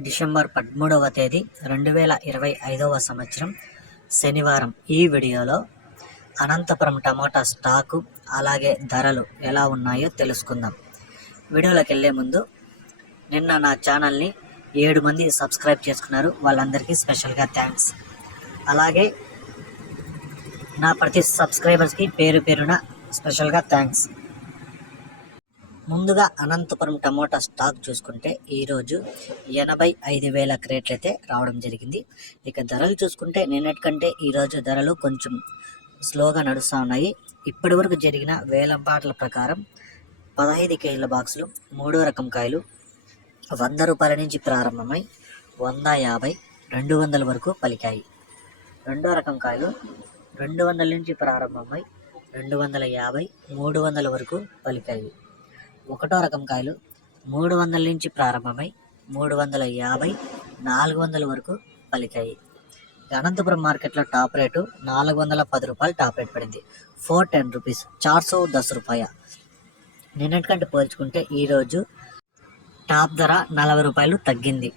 December పదమూడవ తేదీ రెండు వేల ఇరవై ఐదవ సంవత్సరం శనివారం. ఈ వీడియోలో అనంతపురం టమోటా స్టాకు అలాగే ధరలు ఎలా ఉన్నాయో తెలుసుకుందాం. వీడియోలోకి వెళ్ళే ముందు నిన్న నా ఛానల్ని ఏడు మంది సబ్స్క్రైబ్ చేసుకున్నారు. వాళ్ళందరికీ స్పెషల్గా థ్యాంక్స్. అలాగే నా ప్రతి సబ్స్క్రైబర్స్కి పేరు పేరున స్పెషల్గా థ్యాంక్స్. ముందుగా అనంతపురం టమోటా స్టాక్ చూసుకుంటే ఈరోజు ఎనభై ఐదు వేల క్రేట్లు అయితే రావడం జరిగింది. ఇక ధరలు చూసుకుంటే నిన్నటికంటే ఈరోజు ధరలు కొంచెం స్లోగా నడుస్తూ ఉన్నాయి. ఇప్పటి వరకు జరిగిన వేలంపాట్ల ప్రకారం పదహైదు కేజీల బాక్సులు మూడో రకం కాయలు వంద రూపాయల నుంచి ప్రారంభమై వంద యాభై రెండు వందల వరకు పలికాయి. రెండో రకం కాయలు రెండు వందల నుంచి ప్రారంభమై రెండు వందల యాభై మూడు వందల వరకు పలికాయి. ఒకటో రకం కాయలు మూడు వందల నుంచి ప్రారంభమై మూడు వందల యాభై నాలుగు వందల వరకు పలికాయి. అనంతపురం మార్కెట్లో టాప్ రేటు నాలుగు వందల పది రూపాయలు టాప్ రేట్ పడింది. ఫోర్ టెన్ రూపీస్ చార్ సో దస్ రూపాయ. నిన్నటికంటే పోల్చుకుంటే ఈరోజు టాప్ ధర నలభై రూపాయలు తగ్గింది.